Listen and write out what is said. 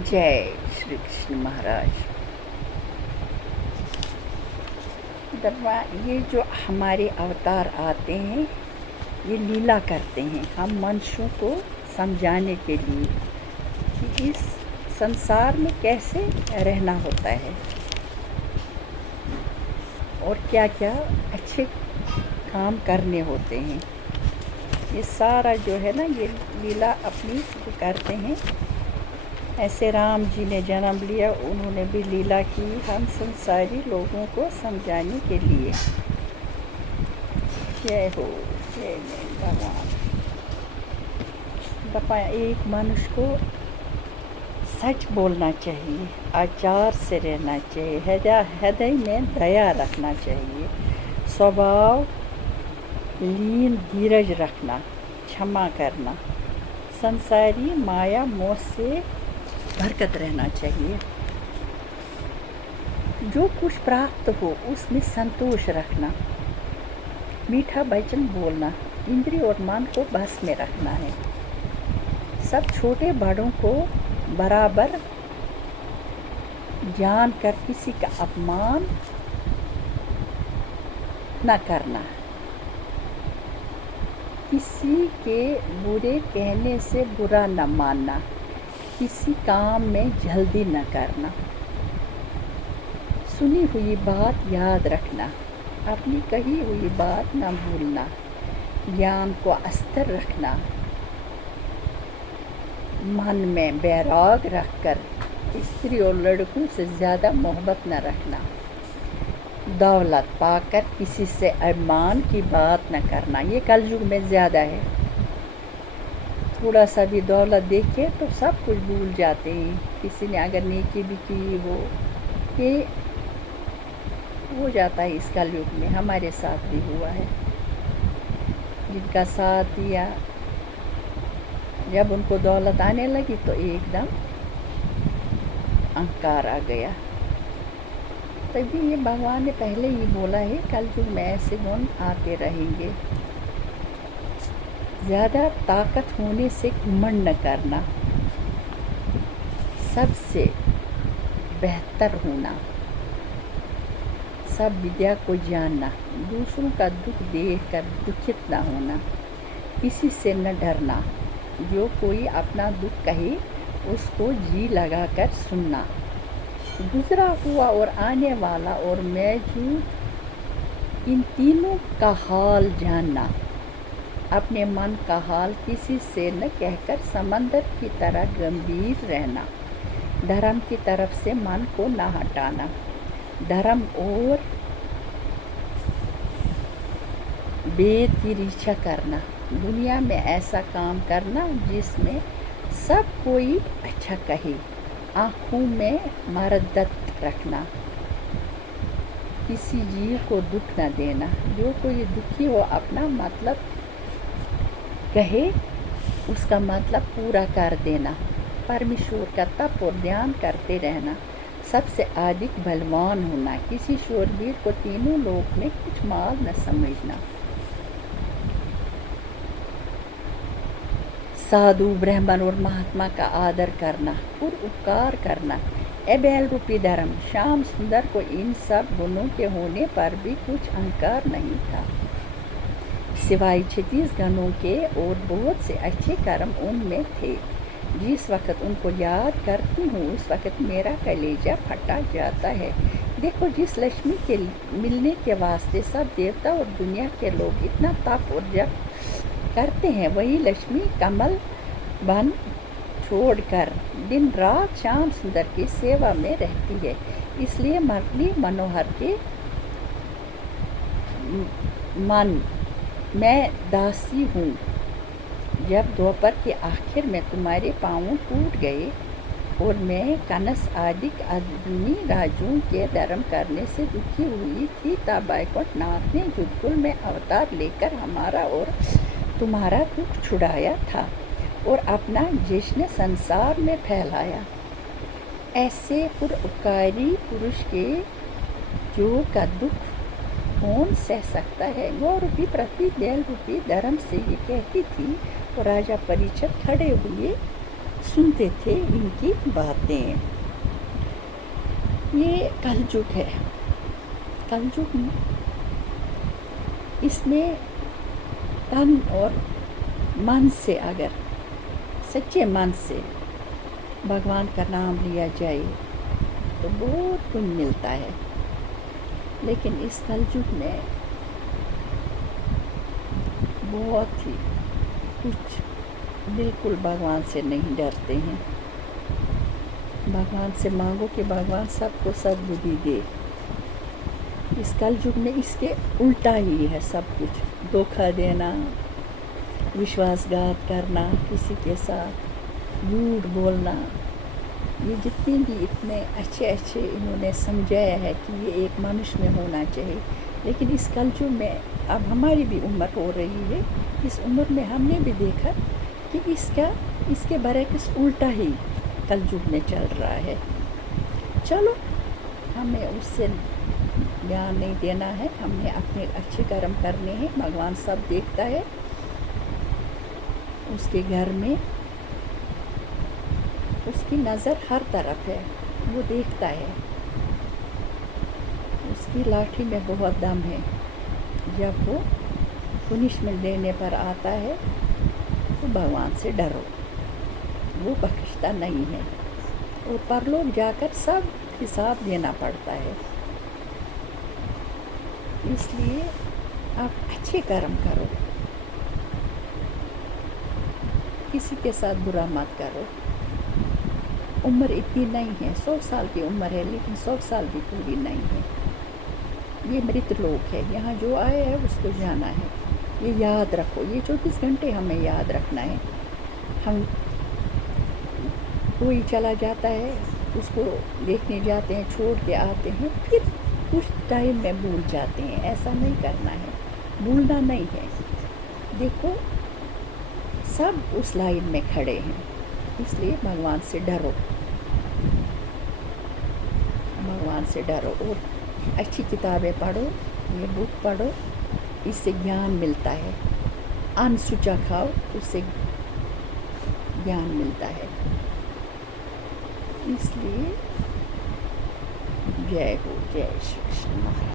जय श्री कृष्ण महाराज। ये जो हमारे अवतार आते हैं ये लीला करते हैं हम मनुष्यों को समझाने के लिए कि इस संसार में कैसे रहना होता है और क्या क्या अच्छे काम करने होते हैं। ये सारा जो है ना ये लीला अपनी जो करते हैं। ऐसे राम जी ने जन्म लिया, उन्होंने भी लीला की हम संसारी लोगों को समझाने के लिए। जय हो, जय भगवान। एक मनुष्य को सच बोलना चाहिए, आचार से रहना चाहिए, हृदय में दया रखना चाहिए, स्वभाव लीन धीरज रखना, क्षमा करना, संसारी माया मोह से बरकत रहना चाहिए। जो कुछ प्राप्त हो उसमें संतोष रखना, मीठा वचन बोलना, इंद्रिय और मन को बस में रखना है। सब छोटे बड़ों को बराबर जानकर किसी का अपमान न करना, किसी के बुरे कहने से बुरा न मानना, किसी काम में जल्दी न करना, सुनी हुई बात याद रखना, अपनी कही हुई बात न भूलना, ज्ञान को अस्थिर रखना, मन में बैराग रखकर स्त्री और लड़कों से ज़्यादा मोहब्बत न रखना, दौलत पाकर किसी से अभिमान की बात न करना। ये कलयुग में ज़्यादा है। थोड़ा सा भी दौलत देखे तो सब कुछ भूल जाते हैं। किसी ने अगर नेकी भी की हो, ये हो जाता है इस कलयुग में। हमारे साथ भी हुआ है। जिनका साथ दिया, जब उनको दौलत आने लगी तो एकदम अहंकार आ गया। तभी ये भगवान ने पहले ही बोला है कलयुग में ऐसे गुण आते रहेंगे। ज़्यादा ताकत होने से घमंड न करना, सबसे बेहतर होना, सब विद्या को जानना, दूसरों का दुख देखकर दुखित न होना, किसी से न डरना, जो कोई अपना दुख कहे उसको जी लगाकर सुनना, गुजरा हुआ और आने वाला और मौजूद इन तीनों का हाल जानना, अपने मन का हाल किसी से न कहकर समंदर की तरह गंभीर रहना, धर्म की तरफ से मन को न हटाना, धर्म और वेद की इच्छा करना, दुनिया में ऐसा काम करना जिसमें सब कोई अच्छा कहे, आँखों में मरदत रखना, किसी जीव को दुख न देना, जो कोई दुखी हो अपना मतलब कहे उसका मतलब पूरा कर देना, परमेश्वर का तप और ध्यान करते रहना, सबसे अधिक बलवान होना, किसी शूरवीर को तीनों लोक में कुछ माल न समझना, साधु ब्राह्मण और महात्मा का आदर करना और उपकार करना, बैल रूपी धर्म। श्याम सुंदर को इन सब गुणों के होने पर भी कुछ अहंकार नहीं था, सिवाय 36 गणों के और बहुत से अच्छे कर्म उनमें थे। जिस वक्त उनको याद करती हूँ उस वक्त मेरा कलेजा फटा जाता है। देखो, जिस लक्ष्मी के मिलने के वास्ते सब देवता और दुनिया के लोग इतना तप और जप करते हैं, वही लक्ष्मी कमल बन छोड़कर दिन रात श्याम सुंदर की सेवा में रहती है। इसलिए मुरली मनोहर के मन मैं दासी हूँ। जब दोपहर के आखिर में तुम्हारे पाँव टूट गए और मैं कनस आदि आदमी राजों के धर्म करने से दुखी हुई थी, तब बैकुंठ नाथ ने युद्धकुल में अवतार लेकर हमारा और तुम्हारा दुख छुड़ाया था और अपना जश्न संसार में फैलाया। ऐसे परोपकारी पुरुष के जो का दुख कौन सह सकता है। गौ रूपी पृथ्वी बैल रूपी धर्म से ये कहती थी तो राजा परीक्षित खड़े हुए सुनते थे इनकी बातें। ये कलयुग है। कलयुग में इसमें तन और मन से, अगर सच्चे मन से भगवान का नाम लिया जाए तो बहुत पुण्य मिलता है। लेकिन इस कलयुग में बहुत ही कुछ बिल्कुल भगवान से नहीं डरते हैं। भगवान से मांगो कि भगवान सबको सद्बुद्धि दे। इस कलयुग में इसके उल्टा ही है सब कुछ। धोखा देना, विश्वासघात करना किसी के साथ, झूठ बोलना, ये जितने भी इतने अच्छे अच्छे इन्होंने समझाया है कि ये एक मनुष्य में होना चाहिए। लेकिन इस कलयुग में अब हमारी भी उम्र हो रही है, इस उम्र में हमने भी देखा कि इसके बरक्स उल्टा ही कलयुग में चल रहा है। चलो, हमें उससे ध्यान नहीं देना है, हमने अपने अच्छे कर्म करने हैं। भगवान सब देखता है। उसके घर में उसकी नज़र हर तरफ है, वो देखता है। उसकी लाठी में बहुत दम है। जब वो पुनिशमेंट देने पर आता है तो भगवान से डरो, वो बख्शता नहीं है। और परलोक जाकर सब हिसाब देना पड़ता है। इसलिए आप अच्छे कर्म करो, किसी के साथ बुरा मत करो। उम्र इतनी नहीं है, 100 साल की उम्र है, लेकिन 100 साल भी पूरी नहीं है। ये मृत लोक है, यहाँ जो आए है उसको जाना है। ये याद रखो, ये 24 घंटे हमें याद रखना है। हम कोई चला जाता है, उसको देखने जाते हैं, छोड़ के आते हैं, फिर कुछ टाइम में भूल जाते हैं। ऐसा नहीं करना है, भूलना नहीं है। देखो, सब उस लाइन में खड़े हैं, इसलिए भगवान से डरो, भगवान से डरो। और अच्छी किताबें पढ़ो, ये बुक पढ़ो, इससे ज्ञान मिलता है। अन्न सूचा खाओ, उससे ज्ञान मिलता है। इसलिए जय हो, जय श्री कृष्ण।